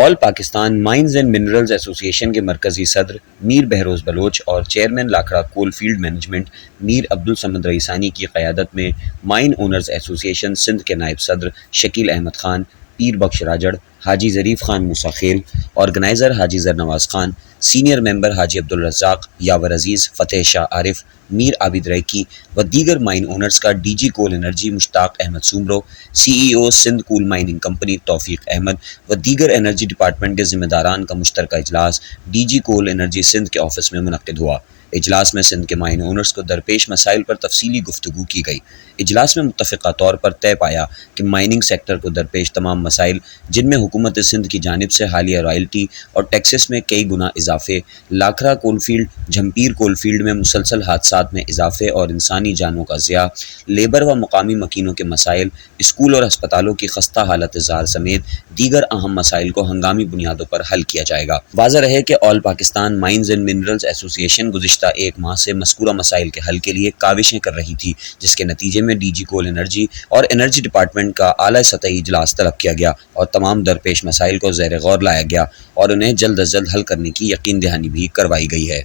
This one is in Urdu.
All Pakistan mines and minerals ایسوسی ایشن کے مرکزی صدر میر بہروز بلوچ اور چیئرمین لاکھڑا کول فیلڈ مینجمنٹ میر عبدالصمد رئیسانی کی قیادت میں مائن اونرز ایسوسی ایشن سندھ کے نائب صدر شکیل احمد خان، پیر بخش راجڑ، حاجی ظریف خان موسیٰ خیل، آرگنائزر حاجی زرنواز خان، سینئر ممبر حاجی عبدالرزاق، یاور عزیز، فتح شاہ عارف، میر عابد ریکی و دیگر مائن اونرز کا ڈی جی کول انرجی مشتاق احمد سومرو، سی ای او سندھ کول مائننگ کمپنی توفیق احمد و دیگر انرجی ڈپارٹمنٹ کے ذمہ داران کا مشترکہ اجلاس ڈی جی کول انرجی سندھ کے آفس میں منعقد ہوا۔ اجلاس میں سندھ کے مائن اونرز کو درپیش مسائل پر تفصیلی گفتگو کی گئی۔ اجلاس میں متفقہ طور پر طے پایا کہ مائننگ سیکٹر کو درپیش تمام مسائل، جن میں حکومت سندھ کی جانب سے حالیہ رائلٹی اور ٹیکسز میں کئی گنا اضافے، لاکھڑا کول فیلڈ، جھمپیر کول فیلڈ میں مسلسل حادثات میں اضافے اور انسانی جانوں کا ضیاع، لیبر و مقامی مکینوں کے مسائل، اسکول اور ہسپتالوں کی خستہ حالت زار سمیت دیگر اہم مسائل کو ہنگامی بنیادوں پر حل کیا جائے گا۔ واضح رہے کہ آل پاکستان مائنز اینڈ منرلز ایسوسی ایشن گزشتہ ایک ماہ سے مذکورہ مسائل کے حل کے لیے کاوشیں کر رہی تھی، جس کے نتیجے میں ڈی جی کول انرجی اور انرجی ڈپارٹمنٹ کا اعلیٰ سطحی اجلاس طلب کیا گیا اور تمام درپیش مسائل کو زیر غور لایا گیا اور انہیں جلد از جلد حل کرنے کی یقین دہانی بھی کروائی گئی ہے۔